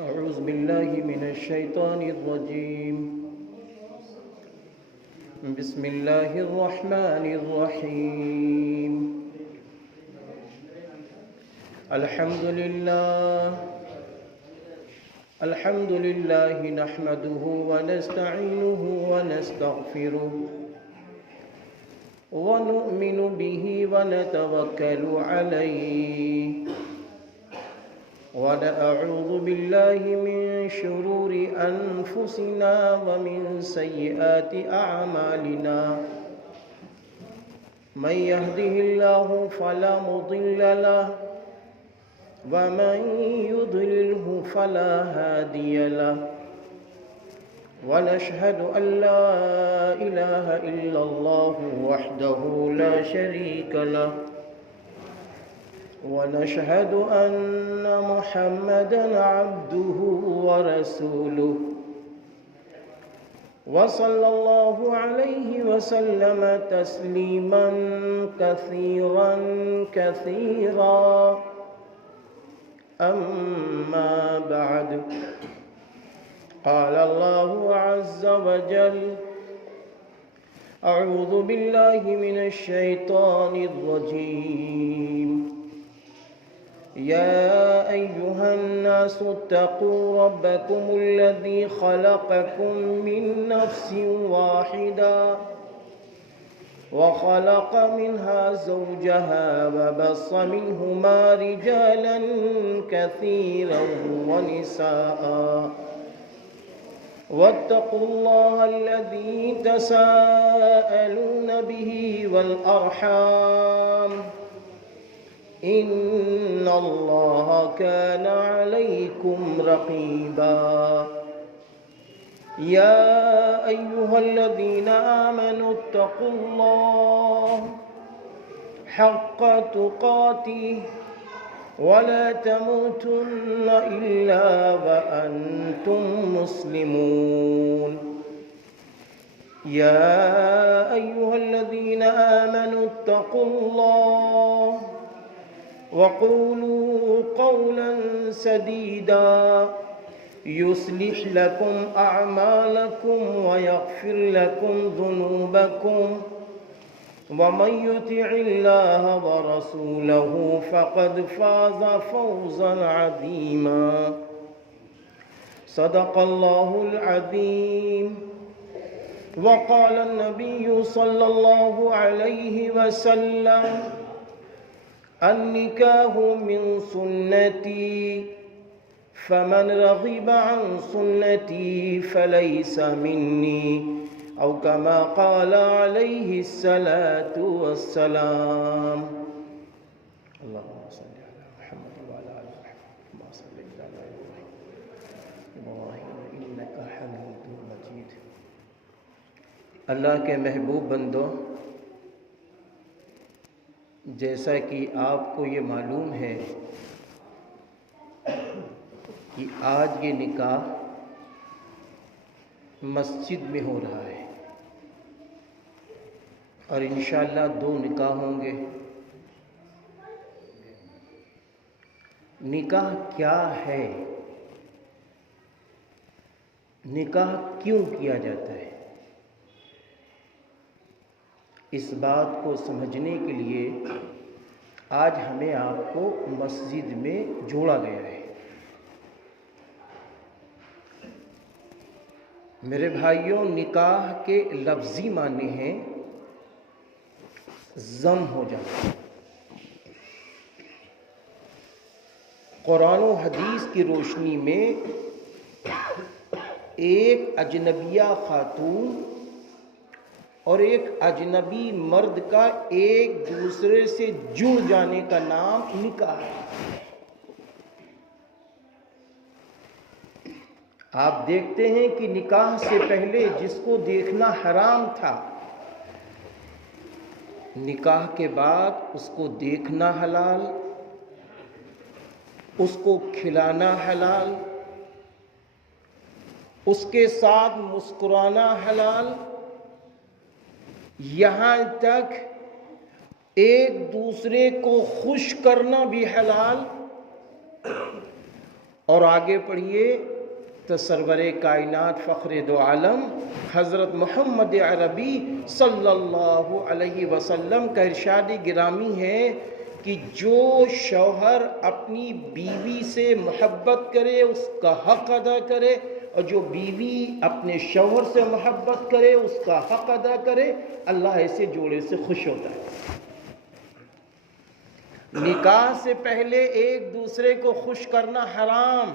أعوذ بالله من الشيطان الرجيم. بسم الله الرحمن الرحيم. الحمد لله نحمده ونستعينه ونستغفره ونؤمن به ونتوكل عليه ونعوذ بالله من شرور أنفسنا ومن سيئات أعمالنا. من يهده الله فلا مضل له ومن يضلله فلا هادي له. ونشهد أن لا إله إلا الله وحده لا شريك له. ونشهد أن محمدًا عبده ورسوله. وصلى الله عليه وسلم تسليمًا كثيرًا كثيرًا. أما بعد، قال الله عز وجل: أعوذ بالله من الشيطان الرجيم. يا أيها الناس اتقوا ربكم الذي خلقكم من نفس واحدة وخلق منها زوجها وبص منهما رجالا كثيرا ونساء. واتقوا الله الذي تساءلون به والأرحام، إن الله كان عليكم رقيبا. يا أيها الذين آمنوا اتقوا الله حق تقاته ولا تموتن إلا وأنتم مسلمون. يا أيها الذين آمنوا اتقوا الله وقولوا قولا سديدا يصلح لكم أعمالكم ويغفر لكم ذنوبكم، ومن يطع الله ورسوله فقد فاز فوزا عظيما. صدق الله العظيم. وقال النبي صلى الله عليه وسلم: النکاح من سنتی فمن رغب عن سنتی فلیس منی، او کما قال علیہ الصلاة والسلام. اللہم صلی علی محمد وعلی آل محمد کما صلیت علی ابراہیم انک حمید مجید. اللہ کے محبوب بندوں، جیسا کہ آپ کو یہ معلوم ہے کہ آج یہ نکاح مسجد میں ہو رہا ہے، اور انشاءاللہ 2 نکاح ہوں گے. نکاح کیا ہے؟ نکاح کیوں کیا جاتا ہے؟ اس بات کو سمجھنے کے لیے آج ہمیں آپ کو مسجد میں جوڑا گیا ہے. میرے بھائیوں، نکاح کے لفظی معنی ہیں ضم ہو جانا. قرآن و حدیث کی روشنی میں ایک اجنبیہ خاتون اور ایک اجنبی مرد کا ایک دوسرے سے جڑ جانے کا نام نکاح ہے. آپ دیکھتے ہیں کہ نکاح سے پہلے جس کو دیکھنا حرام تھا، نکاح کے بعد اس کو دیکھنا حلال، اس کو کھلانا حلال، اس کے ساتھ مسکرانا حلال، یہاں تک ایک دوسرے کو خوش کرنا بھی حلال، اور آگے پڑھیے تو سرور کائنات فخر دو عالم حضرت محمد عربی صلی اللہ علیہ وسلم کا ارشاد گرامی ہے کہ جو شوہر اپنی بیوی سے محبت کرے اس کا حق ادا کرے، اور جو بیوی اپنے شوہر سے محبت کرے اس کا حق ادا کرے، اللہ ایسے جوڑے سے خوش ہوتا ہے۔ نکاح سے پہلے ایک دوسرے کو خوش کرنا حرام،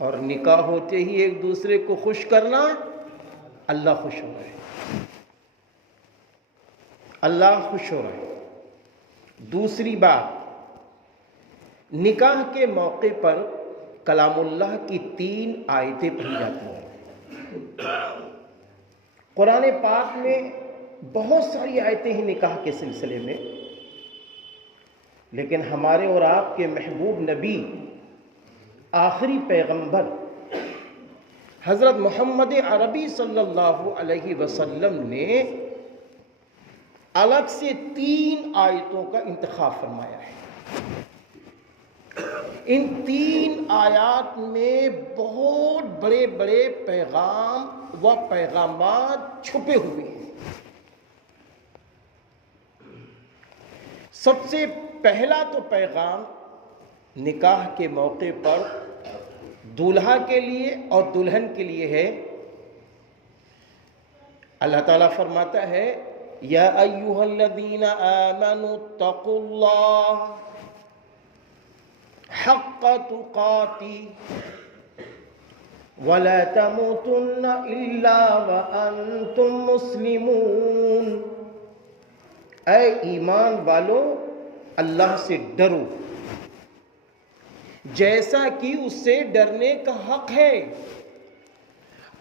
اور نکاح ہوتے ہی ایک دوسرے کو خوش کرنا، اللہ خوش ہو رہا ہے، اللہ خوش ہو رہا ہے۔ دوسری بات، نکاح کے موقع پر کلام اللہ کی 3 آیتیں پڑھی جاتی ہیں۔ قرآن پاک میں بہت ساری آیتیں ہیں نکاح کے سلسلے میں، لیکن ہمارے اور آپ کے محبوب نبی، آخری پیغمبر حضرت محمد عربی صلی اللہ علیہ وسلم نے الگ سے 3 آیتوں کا انتخاب فرمایا ہے۔ ان 3 آیات میں بہت بڑے بڑے پیغام و پیغامات چھپے ہوئے ہیں۔ سب سے پہلا تو پیغام نکاح کے موقع پر دولہا کے لیے اور دلہن کے لیے ہے۔ اللہ تعالیٰ فرماتا ہے یا ایھا الذین آمنوا اتقوا اللہ حق تقاته ولا تموتن الا وانتم مسلمون۔ اے ایمان والو، اللہ سے ڈرو جیسا کہ اس سے ڈرنے کا حق ہے،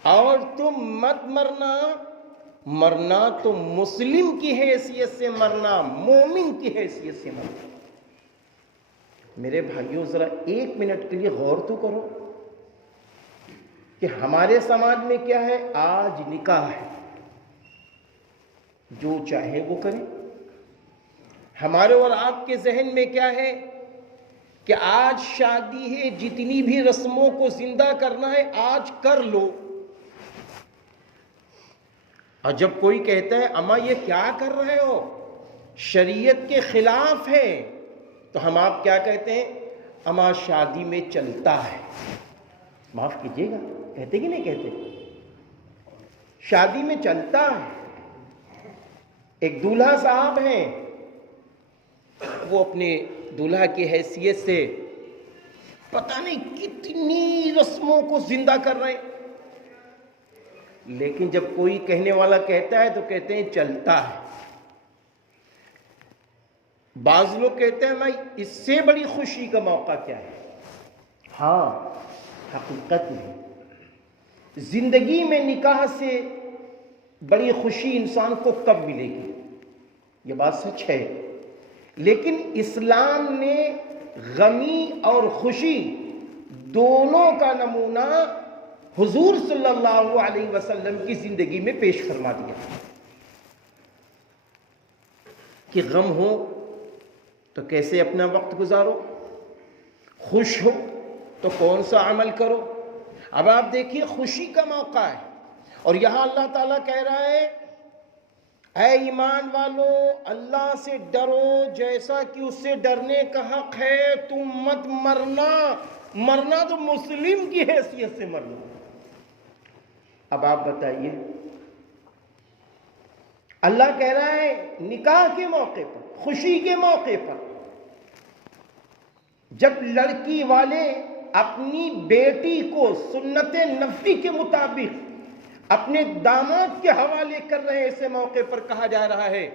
اور تم مت مرنا تو مسلم کی حیثیت سے مرنا، مومن کی حیثیت سے مرنا۔ میرے بھائیوں، ذرا 1 منٹ کے لیے غور تو کرو کہ ہمارے سماج میں کیا ہے۔ آج نکاح ہے، جو چاہے وہ کرے۔ ہمارے اور آپ کے ذہن میں کیا ہے کہ آج شادی ہے، جتنی بھی رسموں کو زندہ کرنا ہے آج کر لو۔ اور جب کوئی کہتا ہے اماں یہ کیا کر رہے ہو، شریعت کے خلاف ہے، تو ہم آپ کیا کہتے ہیں؟ اماں شادی میں چلتا ہے۔ معاف کیجیے گا، کہتے کہ نہیں کہتے؟ شادی میں چلتا ہے۔ ایک دولہا صاحب ہیں، وہ اپنے دولہا کی حیثیت سے پتہ نہیں کتنی رسموں کو زندہ کر رہے ہیں، لیکن جب کوئی کہنے والا کہتا ہے تو کہتے ہیں چلتا ہے۔ بعض لوگ کہتے ہیں بھائی اس سے بڑی خوشی کا موقع کیا ہے؟ ہاں، حقیقت میں زندگی میں نکاح سے بڑی خوشی انسان کو کب ملے گی؟ یہ بات سچ ہے، لیکن اسلام نے غمی اور خوشی دونوں کا نمونہ حضور صلی اللہ علیہ وسلم کی زندگی میں پیش فرما دیا کہ غم ہو تو کیسے اپنا وقت گزارو، خوش ہو تو کون سا عمل کرو۔ اب آپ دیکھیے، خوشی کا موقع ہے اور یہاں اللہ تعالیٰ کہہ رہا ہے اے ایمان والو، اللہ سے ڈرو جیسا کہ اس سے ڈرنے کا حق ہے، تم مت مرنا تو مسلم کی حیثیت سے مرنا۔ اب آپ بتائیے، اللہ کہہ رہا ہے نکاح کے موقع پر، خوشی کے موقع پر، جب لڑکی والے اپنی بیٹی کو سنت نبوی کے مطابق اپنے داماد کے حوالے کر رہے ہیں، ایسے موقع پر کہا جا رہا ہے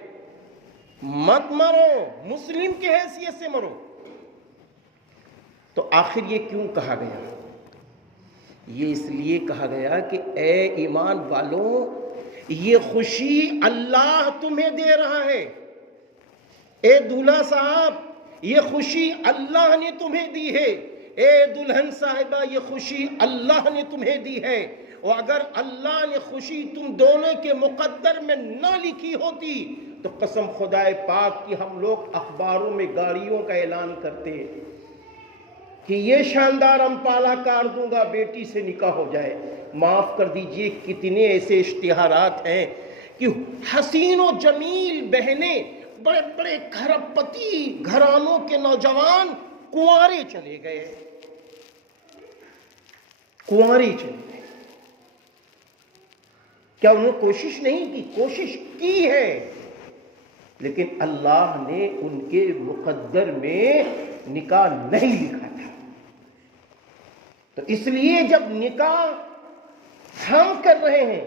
مت مرو، مسلم کی حیثیت سے مرو۔ تو آخر یہ کیوں کہا گیا؟ یہ اس لیے کہا گیا کہ اے ایمان والو، یہ خوشی اللہ تمہیں دے رہا ہے۔ اے دولہا صاحب، یہ خوشی اللہ نے تمہیں دی ہے۔ اے دلہن صاحبہ، یہ خوشی اللہ نے تمہیں دی ہے، اور اگر اللہ نے خوشی تم دونوں کے مقدر میں نہ لکھی ہوتی تو قسم خدائے پاک کی ہم لوگ اخباروں میں گاڑیوں کا اعلان کرتے کہ یہ شاندار امپالا کار دوں گا، بیٹی سے نکاح ہو جائے۔ معاف کر دیجئے، کتنے ایسے اشتہارات ہیں کہ حسین و جمیل بہنیں، بڑے بڑے کھرب پتی گھرانوں کے نوجوان کنوارے چلے گئے، کنوارے چلے گئے۔ کیا انہوں نے کوشش نہیں کی؟ کوشش کی ہے، لیکن اللہ نے ان کے مقدر میں نکاح نہیں لکھا تھا۔ تو اس لیے جب نکاح ہم کر رہے ہیں،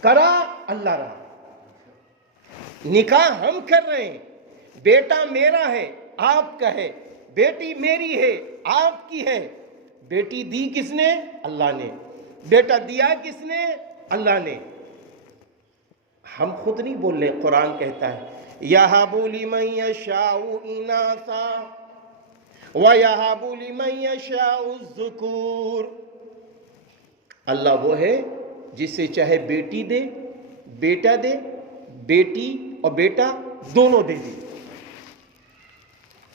کرا اللہ رہا، نکاح ہم کر رہے ہیں، بیٹا میرا ہے آپ کا ہے، بیٹی میری ہے آپ کی ہے، بیٹی دی کس نے؟ اللہ نے، بیٹا دیا کس نے؟ اللہ نے۔ ہم خود نہیں بول رہے، قرآن کہتا ہے یَهَبُ لِمَن يَشَاءُ إِنَاثًا وَيَهَبُ لِمَن يَشَاءُ الذُّكُورَ۔ اللہ وہ ہے جسے چاہے بیٹی دے، بیٹا دے، بیٹی اور بیٹا دونوں دے دے۔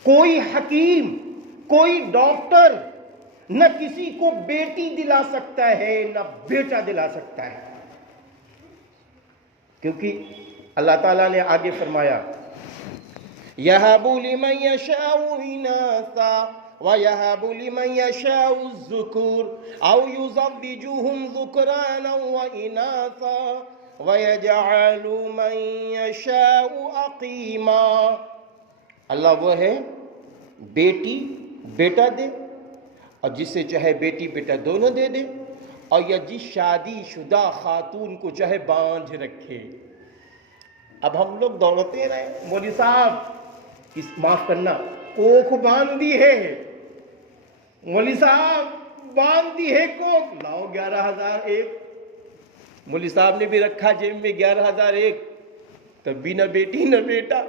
کوئی حکیم، کوئی ڈاکٹر نہ کسی کو بیٹی دلا سکتا ہے نہ بیٹا دلا سکتا ہے، کیونکہ اللہ تعالیٰ نے آگے فرمایا يَهَبُ لِمَن يَشَاءُ إِنَاثًا وَيَهَبُ لِمَن يَشَاءُ الذُّكُورَ أَوْ يُزَوِّجُهُمْ ذُكْرَانًا وَإِنَاثًا وَيَجْعَلُ مَن يَشَاءُ عَقِيمًا۔ اللہ وہ ہے بیٹی بیٹا دے، اور جس سے چاہے بیٹی بیٹا دونوں دے دے، اور یا جس شادی شدہ خاتون کو چاہے باندھ رکھے۔ اب ہم لوگ دوڑتے رہے، مولوی صاحب معاف کرنا، کوکھ باندھ دی ہے، مولوی صاحب باندھ دی ہے کوکھ، لاؤ 11,001۔ مولوی صاحب نے بھی رکھا جیب میں 11,001، تب بھی نہ بیٹی نہ بیٹا۔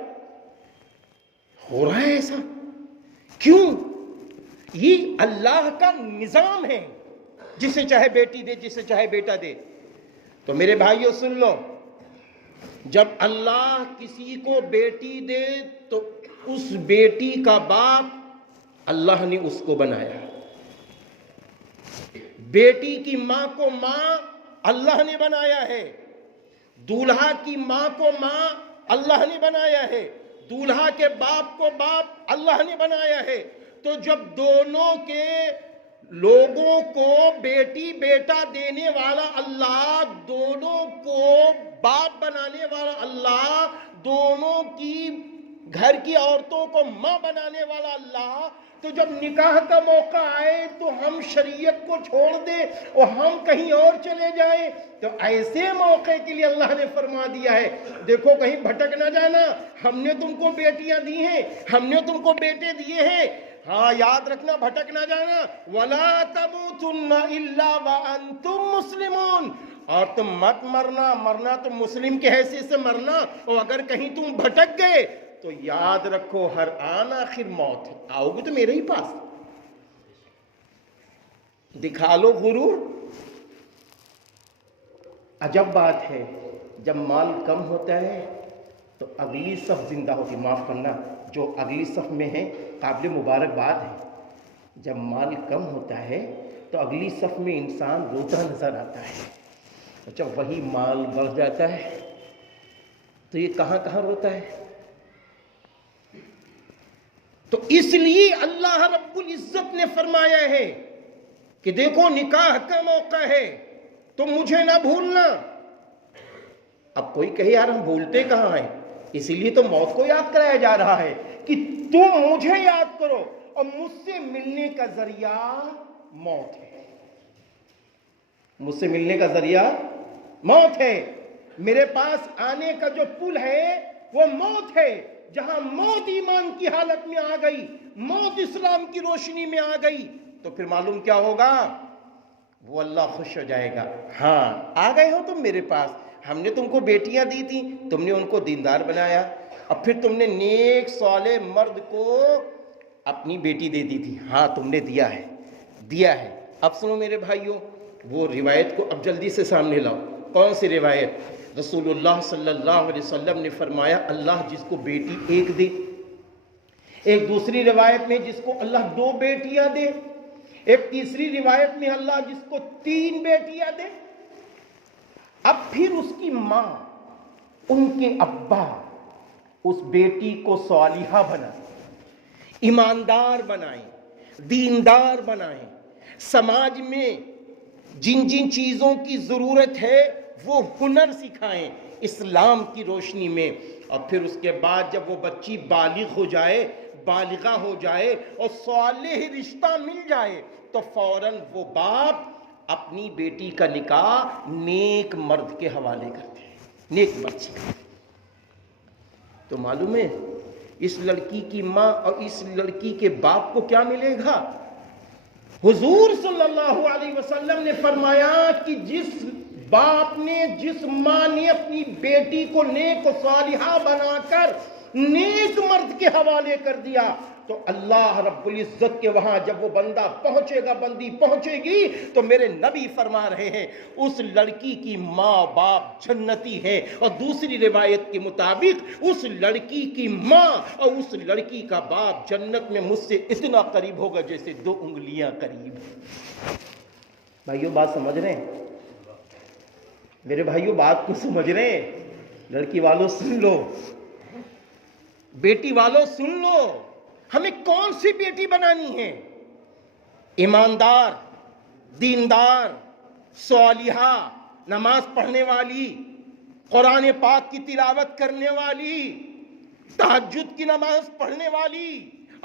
ہو رہا ہے ایسا کیوں؟ یہ اللہ کا نظام ہے، جسے چاہے بیٹی دے، جسے چاہے بیٹا دے۔ تو میرے بھائیوں سن لو، جب اللہ کسی کو بیٹی دے تو اس بیٹی کا باپ اللہ نے اس کو بنایا، بیٹی کی ماں کو ماں اللہ نے بنایا ہے، دولہا کی ماں کو ماں اللہ نے بنایا ہے، دولہا کے باپ کو باپ اللہ نے بنایا ہے۔ تو جب دونوں کے لوگوں کو بیٹی بیٹا دینے والا اللہ، دونوں کو باپ بنانے والا اللہ، دونوں کی گھر کی عورتوں کو ماں بنانے والا اللہ، تو جب نکاح کا موقع آئے تو ہم شریعت کو چھوڑ دیں اور ہم کہیں اور چلے جائیں؟ تو ایسے موقع کے لیے اللہ نے فرما دیا ہے دیکھو کہیں بھٹک نہ جانا، ہم نے تم کو بیٹیاں دی ہیں، ہم نے تم کو بیٹے دیے ہیں، ہاں یاد رکھنا بھٹک نہ جانا۔ وَلَا تَمُوتُنَّ إِلَّا وَأَنْتُمْ مُسْلِمُونَ، اور تم مت مرنا، مرنا تو مسلم کے حیثیت سے مرنا، اور اگر کہیں تم بھٹک گئے تو یاد رکھو ہر آن آخر موت ہے، آؤ گے تو میرے ہی پاس، دکھا لو غرور۔ عجب بات ہے، جب مال کم ہوتا ہے تو اگلی صف زندہ ہوتی، معاف کرنا جو اگلی صف میں ہیں قابل مبارکباد ہے، جب مال کم ہوتا ہے تو اگلی صف میں انسان روتا نظر آتا ہے، جب وہی مال بڑھ جاتا ہے تو یہ کہاں کہاں روتا ہے۔ تو اس لیے اللہ رب العزت نے فرمایا ہے کہ دیکھو نکاح کا موقع ہے تو مجھے نہ بھولنا۔ اب کوئی کہے یار ہم بھولتے کہاں ہیں، اسی لیے تو موت کو یاد کرایا جا رہا ہے کہ تم مجھے یاد کرو، اور مجھ سے ملنے کا ذریعہ موت ہے، مجھ سے ملنے کا ذریعہ موت ہے، میرے پاس آنے کا جو پل ہے وہ موت ہے۔ جہاں موت ایمان کی حالت میں آ گئی، موت اسلام کی روشنی میں آ گئی، تو پھر معلوم کیا ہوگا؟ وہ اللہ خوش ہو جائے گا، ہاں آ گئے ہو تم میرے پاس، ہم نے تم کو بیٹیاں دی تھی، تم نے ان کو دیندار بنایا، اور پھر تم نے نیک صالح مرد کو اپنی بیٹی دے دی تھی، ہاں تم نے دیا ہے، دیا ہے۔ اب سنو میرے بھائیوں، وہ روایت کو اب جلدی سے سامنے لاؤ۔ کون سی روایت؟ رسول اللہ صلی اللہ علیہ وسلم نے فرمایا اللہ جس کو بیٹی ایک دے، ایک دوسری روایت میں جس کو اللہ 2 بیٹیاں دے، ایک تیسری روایت میں اللہ جس کو 3 بیٹیاں دے، اب پھر اس کی ماں، ان کے ابا اس بیٹی کو صالحہ بنائیں، ایماندار بنائیں، دیندار بنائیں، سماج میں جن جن چیزوں کی ضرورت ہے وہ ہنر سکھائیں اسلام کی روشنی میں. اور پھر اس کے بعد جب وہ بچی بالغ ہو جائے، بالغہ ہو جائے اور صالح رشتہ مل جائے تو فوراً وہ باپ اپنی بیٹی کا نکاح نیک مرد کے حوالے کرتے ہیں، نیک مرد سے. تو معلوم ہے اس لڑکی کی ماں اور اس لڑکی کے باپ کو کیا ملے گا؟ حضور صلی اللہ علیہ وسلم نے فرمایا کہ جس باپ نے، جس ماں نے اپنی بیٹی کو نیک و صالحہ بنا کر نیک مرد کے حوالے کر دیا تو اللہ رب العزت کے وہاں جب وہ بندہ پہنچے گا، بندی پہنچے گی، تو میرے نبی فرما رہے ہیں اس لڑکی کی ماں باپ جنتی ہے. اور دوسری روایت کے مطابق اس لڑکی کی ماں اور اس لڑکی کا باپ جنت میں مجھ سے اتنا قریب ہوگا جیسے 2 انگلیاں قریب. بھائیو بات سمجھ رہے ہیں؟ میرے بھائیو بات کو سمجھ رہے ہیں؟ لڑکی والوں سن لو، بیٹی والوں سن لو، ہمیں کون سی بیٹی بنانی ہے؟ ایماندار، دیندار، صالحہ، نماز پڑھنے والی، قرآن پاک کی تلاوت کرنے والی، تہجد کی نماز پڑھنے والی،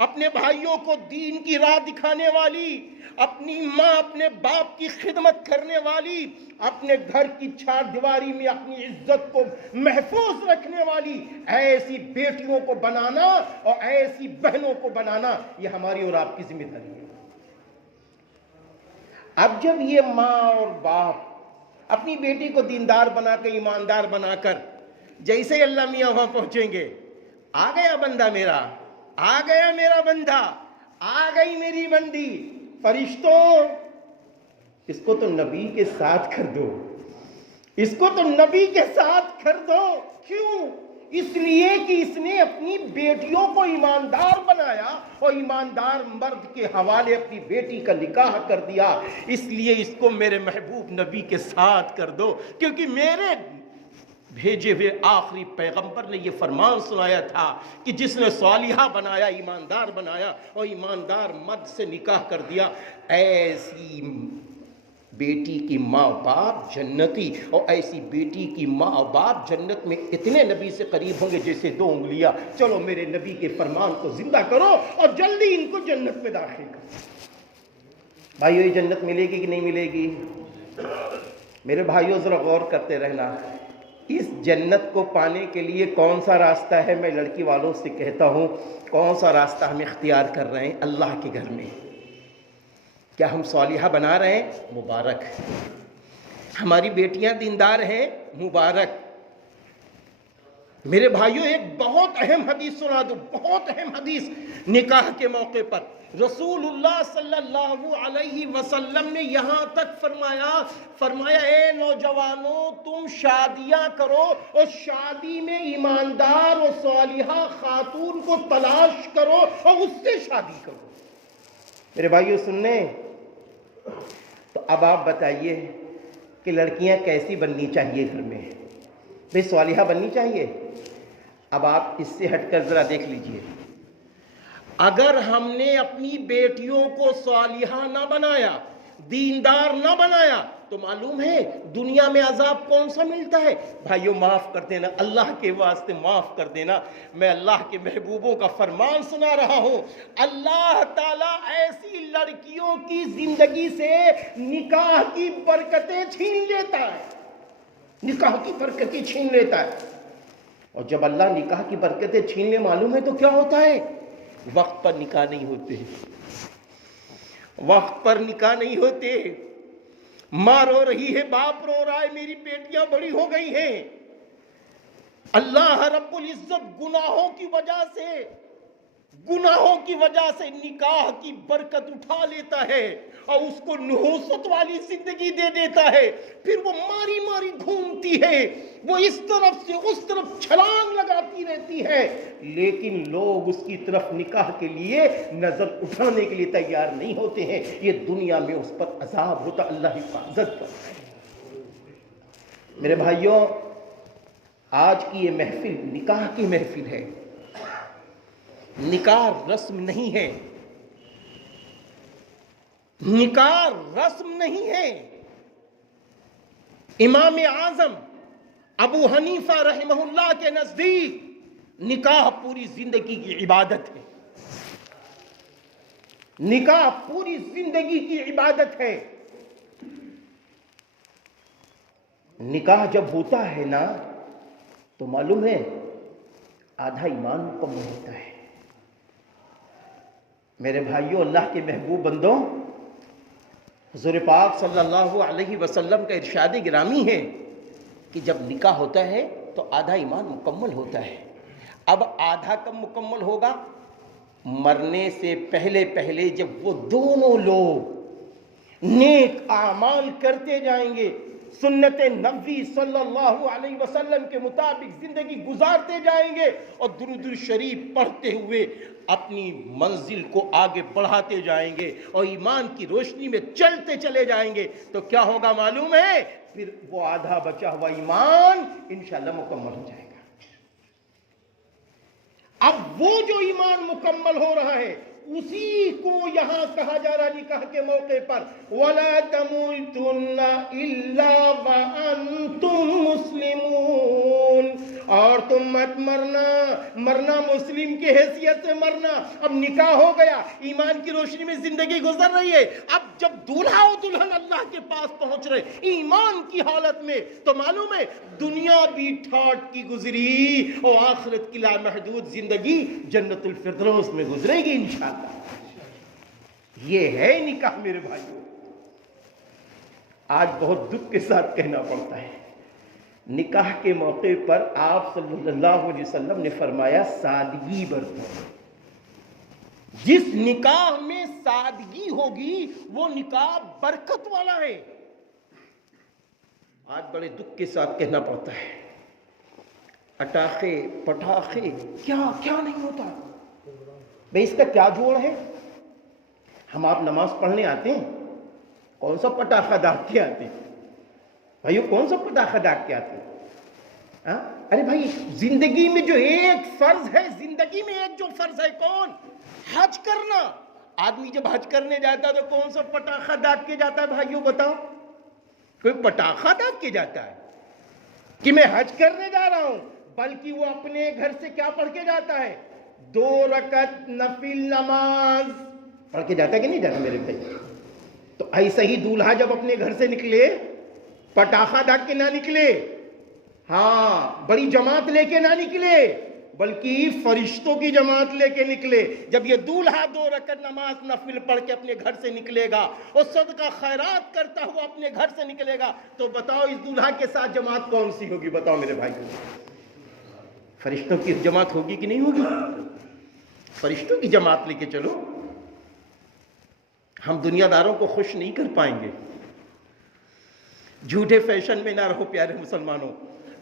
اپنے بھائیوں کو دین کی راہ دکھانے والی، اپنی ماں اپنے باپ کی خدمت کرنے والی، اپنے گھر کی 4 دیواری میں اپنی عزت کو محفوظ رکھنے والی. ایسی بیٹیوں کو بنانا اور ایسی بہنوں کو بنانا یہ ہماری اور آپ کی ذمہ داری ہے. اب جب یہ ماں اور باپ اپنی بیٹی کو دیندار بنا کر، ایماندار بنا کر، جیسے اللہ میاں وہاں پہنچیں گے، آ گیا بندہ میرا، آ گیا میرا بندہ، آ گئی میری بندی، فرشتوں اس کو تو نبی کے ساتھ کر دو، اس کو تو نبی کے ساتھ کر دو. کیوں؟ اس لیے کہ اس نے اپنی بیٹیوں کو ایماندار بنایا اور ایماندار مرد کے حوالے اپنی بیٹی کا نکاح کر دیا. اس لیے اس کو میرے محبوب نبی کے ساتھ کر دو، کیونکہ میرے بھیجے ہوئے آخری پیغمبر نے یہ فرمان سنایا تھا کہ جس نے صالحہ بنایا، ایماندار بنایا اور ایماندار مرد سے نکاح کر دیا، ایسی بیٹی کی ماں باپ جنتی، اور ایسی بیٹی کی ماں باپ جنت میں اتنے نبی سے قریب ہوں گے جیسے 2 انگلیاں. چلو میرے نبی کے فرمان کو زندہ کرو اور جلدی ان کو جنت میں داخل کرو. بھائیو یہ جنت ملے گی کہ نہیں ملے گی؟ میرے بھائیو ذرا غور کرتے رہنا. اس جنت کو پانے کے لیے کون سا راستہ ہے؟ میں لڑکی والوں سے کہتا ہوں کون سا راستہ ہم اختیار کر رہے ہیں اللہ کے گھر میں؟ کیا ہم صالحہ بنا رہے ہیں؟ مبارک. ہماری بیٹیاں دیندار ہیں؟ مبارک. میرے بھائیوں ایک بہت اہم حدیث سنا دو، بہت اہم حدیث. نکاح کے موقع پر رسول اللہ صلی اللہ علیہ وسلم نے یہاں تک فرمایا اے نوجوانوں تم شادیاں کرو اور شادی میں ایماندار اور صالحہ خاتون کو تلاش کرو اور اس سے شادی کرو. میرے بھائیوں سننے، تو اب آپ بتائیے کہ لڑکیاں کیسی بننی چاہیے گھر میں؟ بھئی صالحہ بننی چاہیے. اب آپ اس سے ہٹ کر ذرا دیکھ لیجئے، اگر ہم نے اپنی بیٹیوں کو صالحہ نہ بنایا، دیندار نہ بنایا، تو معلوم ہے دنیا میں عذاب کون سا ملتا ہے؟ بھائیو معاف کر دینا، اللہ کے واسطے معاف کر دینا. میں اللہ کے محبوبوں کا فرمان سنا رہا ہوں. اللہ تعالیٰ ایسی لڑکیوں کی زندگی سے نکاح کی برکتیں چھین لیتا ہے، نکاح کی برکتیں چھین لیتا ہے. اور جب اللہ نکاح کی برکتیں چھین لے معلوم ہے تو کیا ہوتا ہے؟ وقت پر نکاح نہیں ہوتے، وقت پر نکاح نہیں ہوتے. ماں رو رہی ہے، باپ رو رہا ہے، میری بیٹیاں بڑی ہو گئی ہیں. اللہ رب العزت گناہوں کی وجہ سے گناہوں کی وجہ سے نکاح کی برکت اٹھا لیتا ہے اور اس کو نحوست والی زندگی دے دیتا ہے، پھر وہ ماری ماری گھومتی ہے، وہ اس طرف سے اس طرف چھلانگ لگاتی رہتی ہے، لیکن لوگ اس کی طرف نکاح کے لیے نظر اٹھانے کے لیے تیار نہیں ہوتے ہیں۔ یہ دنیا میں اس پر عذاب ہوتا، اللہ حفاظت کرتا ہے۔ میرے بھائیوں، آج کی یہ محفل نکاح کی محفل ہے، نکاح رسم نہیں ہے، نکاح رسم نہیں ہے۔ امام اعظم ابو حنیفہ رحمہ اللہ کے نزدیک نکاح پوری زندگی کی عبادت ہے، نکاح پوری زندگی کی عبادت ہے۔ نکاح جب ہوتا ہے نا تو معلوم ہے آدھا ایمان مکمل ہوتا ہے۔ میرے بھائیوں، اللہ کے محبوب بندوں، حضور پاک صلی اللہ علیہ وسلم کا ارشاد گرامی ہے کہ جب نکاح ہوتا ہے تو آدھا ایمان مکمل ہوتا ہے۔ اب آدھا کب مکمل ہوگا؟ مرنے سے پہلے پہلے جب وہ دونوں لوگ نیک اعمال کرتے جائیں گے، سنت نبوی صلی اللہ علیہ وسلم کے مطابق زندگی گزارتے جائیں گے اور درود شریف پڑھتے ہوئے اپنی منزل کو آگے بڑھاتے جائیں گے اور ایمان کی روشنی میں چلتے چلے جائیں گے، تو کیا ہوگا معلوم ہے؟ پھر وہ آدھا بچا ہوا ایمان انشاءاللہ مکمل ہو جائے گا۔ اب وہ جو ایمان مکمل ہو رہا ہے اسی کو یہاں کہا جا رہا نکاح کے موقع پر، وَلَا تَمُوتُنَّ إِلَّا وَأَنْتُمْ مُسْلِمُونَ، اور تم مت مرنا مسلم کی حیثیت سے مرنا۔ اب نکاح ہو گیا، ایمان کی روشنی میں زندگی گزر رہی ہے، اب جب دولہا و دلہن اللہ کے پاس پہنچ رہے ایمان کی حالت میں، تو معلوم ہے دنیا بھی ٹھاٹ کی گزری اور آخرت کی لامحدود زندگی جنت الفردوس میں گزرے گی انشاءاللہ۔ یہ ہے نکاح میرے بھائیوں۔ آج بہت دکھ کے ساتھ کہنا پڑتا ہے، نکاح کے موقع پر آپ صلی اللہ علیہ وسلم نے فرمایا سادگی برتو۔ جس نکاح میں سادگی ہوگی وہ نکاح برکت والا ہے۔ آج بڑے دکھ کے ساتھ کہنا پڑتا ہے اٹاخے پٹاخے کیا نہیں ہوتا بھئی، اس کا کیا جوڑ ہے؟ ہم آپ نماز پڑھنے آتے ہیں، کون سا پٹاخہ داغ کے آتے ہیں بھائیو؟ کون سا پٹاخہ داغ کے آتے ہیں؟ ارے بھائی، زندگی میں جو ایک فرض ہے، زندگی میں ایک جو فرض ہے، کون؟ حج کرنا۔ آدمی جب حج کرنے جاتا ہے تو کون سا پٹاخہ داغ کے جاتا ہے بھائیو؟ بتاؤ، کوئی پٹاخہ داغ کے جاتا ہے کہ میں حج کرنے جا رہا ہوں؟ بلکہ وہ اپنے گھر سے کیا پڑھ کے جاتا ہے؟ 2 رکعت نفل نماز پڑھ کے جاتا ہے کہ نہیں جاتا میرے بھائی؟ تو ایسا ہی دولہا جب اپنے گھر سے نکلے پٹاخہ داغ کے نہ نکلے، ہاں بڑی جماعت لے کے نہ نکلے، بلکہ فرشتوں کی جماعت لے کے نکلے۔ جب یہ دولہا 2 رکعت نماز نفل پڑھ کے اپنے گھر سے نکلے گا اور صدقہ خیرات کرتا ہوا اپنے گھر سے نکلے گا، تو بتاؤ اس دولہا کے ساتھ جماعت کون سی ہوگی؟ بتاؤ میرے بھائی، فرشتوں کی جماعت ہوگی کہ نہیں ہوگی؟ فرشتوں کی جماعت لے کے چلو۔ ہم دنیا داروں کو خوش نہیں کر پائیں گے۔ جھوٹے فیشن میں نہ رہو پیارے مسلمانوں۔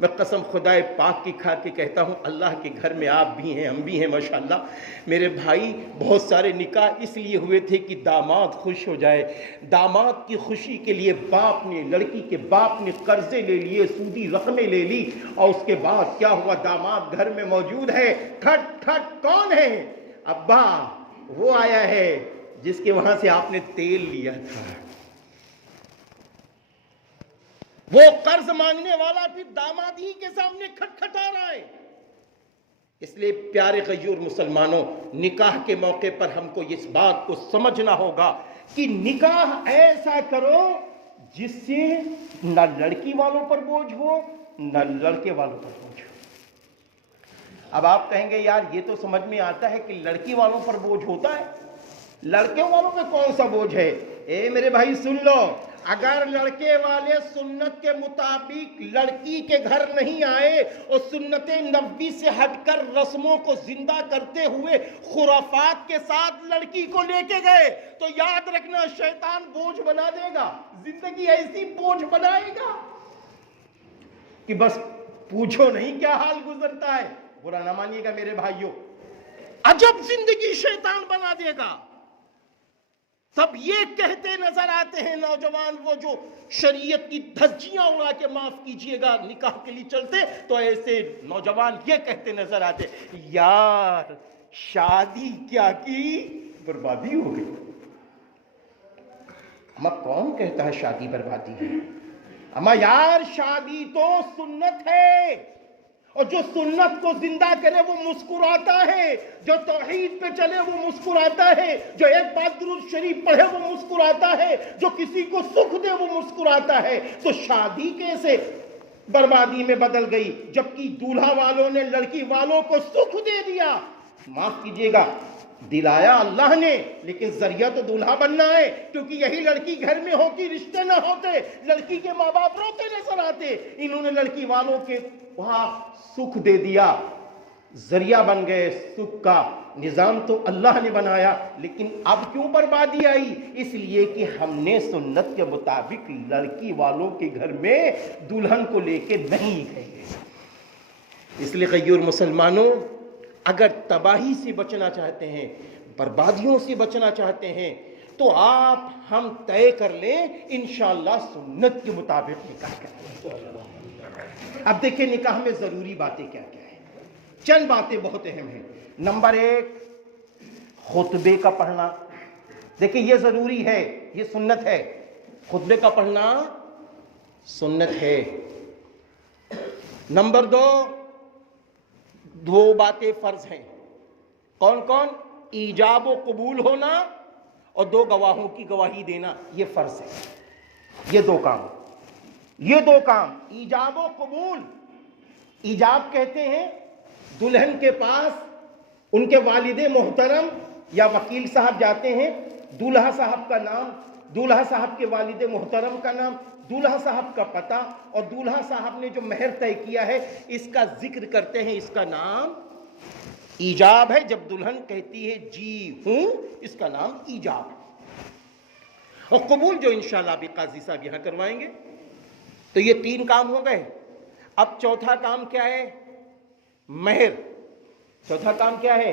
میں قسم خدائے پاک کی کھا کے کہتا ہوں، اللہ کے گھر میں آپ بھی ہیں، ہم بھی ہیں ماشاءاللہ۔ میرے بھائی، بہت سارے نکاح اس لیے ہوئے تھے کہ داماد خوش ہو جائے۔ داماد کی خوشی کے لیے لڑکی کے باپ نے قرضے لے لیے، سودی رقمیں لے لی، اور اس کے بعد کیا ہوا؟ داماد گھر میں موجود ہے، کھٹ کھٹ کون ہے؟ ابا، وہ آیا ہے جس کے وہاں سے آپ نے تیل لیا تھا۔ وہ قرض مانگنے والا پھر داماد ہی کے سامنے کھٹکھٹا رہا ہے۔ اس لیے پیارے غیور مسلمانوں، نکاح کے موقع پر ہم کو اس بات کو سمجھنا ہوگا کہ نکاح ایسا کرو جس سے نہ لڑکی والوں پر بوجھ ہو نہ لڑکے والوں پر بوجھ ہو۔ اب آپ کہیں گے یار یہ تو سمجھ میں آتا ہے کہ لڑکی والوں پر بوجھ ہوتا ہے، لڑکے والوں پہ کون سا بوجھ ہے؟ اے میرے بھائی سن لو، اگر لڑکے والے سنت کے مطابق لڑکی کے گھر نہیں آئے اور سنت نبوی سے ہٹ کر رسموں کو زندہ کرتے ہوئے خرافات کے ساتھ لڑکی کو لے کے گئے تو یاد رکھنا شیطان بوجھ بنا دے گا، زندگی ایسی بوجھ بنائے گا کہ بس پوچھو نہیں کیا حال گزرتا ہے۔ برا نہ مانیے گا میرے بھائیوں، عجب زندگی شیطان بنا دے گا۔ تب یہ کہتے نظر آتے ہیں نوجوان وہ جو شریعت کی دھجیاں اڑا کے، معاف کیجئے گا، نکاح کے لیے چلتے تو ایسے نوجوان یہ کہتے نظر آتے، یار شادی کیا کی بربادی ہو گئی۔ اما کون کہتا ہے شادی بربادی ہے؟ اما یار شادی تو سنت ہے، اور جو سنت کو زندہ کرے وہ مسکراتا ہے، جو توحید پہ چلے وہ مسکراتا ہے، جو ایک بار درود شریف پڑھے وہ مسکراتا ہے، جو کسی کو سکھ دے وہ مسکراتا ہے۔ تو شادی کیسے بربادی میں بدل گئی جبکہ دولہا والوں نے لڑکی والوں کو سکھ دے دیا؟ معاف کیجیے گا، دلایا اللہ نے، لیکن ذریعہ تو دولہا بننا ہے، کیونکہ یہی لڑکی گھر میں ہوتی رشتے نہ ہوتے، لڑکی کے ماں باپ روتے نظر آتے، انہوں نے لڑکی والوں کے وہاں سکھ دے دیا، ذریعہ بن گئے سکھ کا۔ نظام تو اللہ نے بنایا، لیکن اب کیوں بربادی آئی؟ اس لیے کہ ہم نے سنت کے مطابق لڑکی والوں کے گھر میں دلہن کو لے کے نہیں گئے۔ اس لیے غیور مسلمانوں، اگر تباہی سے بچنا چاہتے ہیں، بربادیوں سے بچنا چاہتے ہیں، تو آپ ہم طے کر لیں انشاءاللہ سنت کے مطابق نکاح کریں۔ اب دیکھیں نکاح میں ضروری باتیں کیا کیا ہیں، چند باتیں بہت اہم ہیں۔ نمبر 1، خطبے کا پڑھنا۔ دیکھیں یہ ضروری ہے، یہ سنت ہے، خطبے کا پڑھنا سنت ہے۔ نمبر 2، دو باتیں فرض ہیں۔ کون کون؟ ایجاب و قبول ہونا اور 2 گواہوں کی گواہی دینا، یہ فرض ہے۔ یہ دو کام ایجاب و قبول۔ ایجاب کہتے ہیں دلہن کے پاس ان کے والد محترم یا وکیل صاحب جاتے ہیں، دولہا صاحب کا نام، دولہا صاحب کے والد محترم کا نام، دولہا صاحب کا پتہ، اور دولہا صاحب نے جو مہر طے کیا ہے اس کا ذکر کرتے ہیں، اس کا نام ایجاب ہے۔ جب دلہن کہتی ہے جی ہوں، اس کا نام ایجاب ہے۔ اور قبول جو انشاءاللہ ابھی قاضی صاحب یہاں کروائیں گے۔ تو یہ 3 کام ہو گئے۔ اب چوتھا کام کیا ہے؟ مہر۔ چوتھا کام کیا ہے؟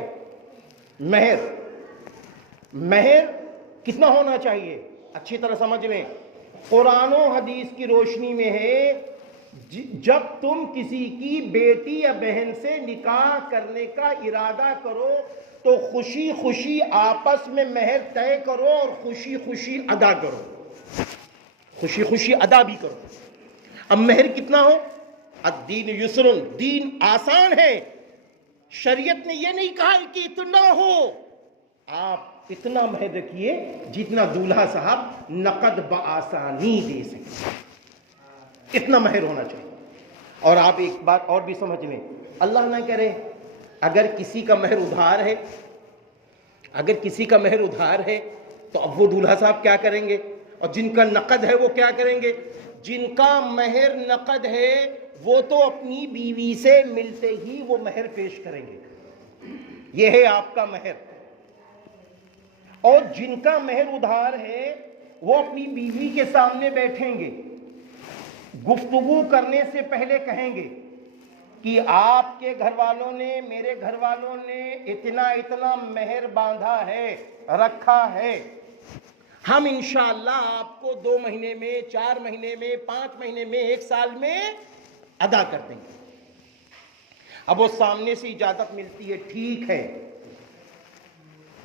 مہر۔ مہر کتنا ہونا چاہیے؟ اچھی طرح سمجھ لیں، قرآن و حدیث کی روشنی میں ہے، جب تم کسی کی بیٹی یا بہن سے نکاح کرنے کا ارادہ کرو تو خوشی خوشی آپس میں مہر طے کرو اور خوشی خوشی ادا کرو، خوشی خوشی ادا بھی کرو۔ اب مہر کتنا ہو؟ الدین یسر، دین آسان ہے۔ شریعت نے یہ نہیں کہا کہ اتنا ہو، آپ اتنا مہر رکھیے جتنا دولہا صاحب نقد بآسانی دے سکے، اتنا مہر ہونا چاہیے۔ اور آپ ایک بات اور بھی سمجھ لیں، اللہ نہ کرے اگر کسی کا مہر ادھار ہے، اگر کسی کا مہر ادھار ہے تو اب وہ دولہا صاحب کیا کریں گے؟ اور جن کا نقد ہے وہ کیا کریں گے؟ جن کا مہر نقد ہے وہ تو اپنی بیوی سے ملتے ہی وہ مہر پیش کریں گے، یہ ہے آپ کا مہر۔ اور جن کا مہر ادھار ہے وہ اپنی بیوی کے سامنے بیٹھیں گے، گفتگو کرنے سے پہلے کہیں گے کہ آپ کے گھر والوں نے، میرے گھر والوں نے اتنا اتنا مہر باندھا ہے، رکھا ہے، ہم انشاءاللہ آپ کو 2 مہینے میں، 4 مہینے میں، 5 مہینے میں، 1 سال میں ادا کر دیں گے۔ اب وہ سامنے سے اجازت ملتی ہے، ٹھیک ہے،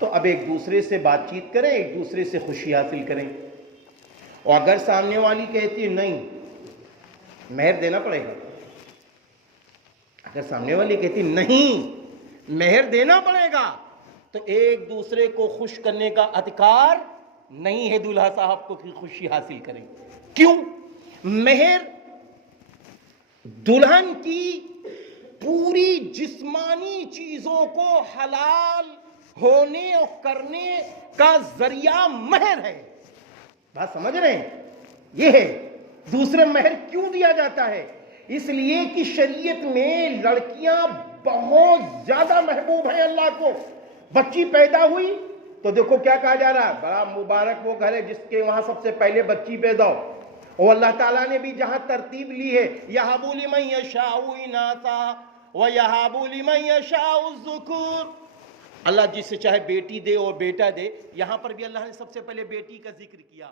تو اب ایک دوسرے سے بات چیت کریں، ایک دوسرے سے خوشی حاصل کریں۔ اور اگر سامنے والی کہتی ہے نہیں مہر دینا پڑے گا، اگر سامنے والی کہتی نہیں مہر دینا پڑے گا، تو ایک دوسرے کو خوش کرنے کا ادھکار نہیں ہے دولہا صاحب کو کہ خوشی حاصل کریں۔ کیوں؟ مہر دلہن کی پوری جسمانی چیزوں کو حلال ہونے اور کرنے کا ذریعہ مہر ہے۔ بات سمجھ رہے ہیں؟ یہ ہے دوسرے مہر کیوں دیا جاتا ہے؟ اس لیے کہ شریعت میں لڑکیاں بہت زیادہ محبوب ہیں اللہ کو. بچی پیدا ہوئی تو دیکھو کیا کہا جا رہا ہے، بڑا مبارک وہ گھر ہے جس کے وہاں سب سے پہلے بچی پیدا ہو. اور اللہ تعالیٰ نے بھی جہاں ترتیب لی ہے یَهَبُ لِمَن يَشَاءُ إِنَاثًا وَيَهَبُ لِمَن يَشَاءُ الذُّكُورَ، اللہ جس سے چاہے بیٹی دے اور بیٹا دے. یہاں پر بھی اللہ نے سب سے پہلے بیٹی کا ذکر کیا.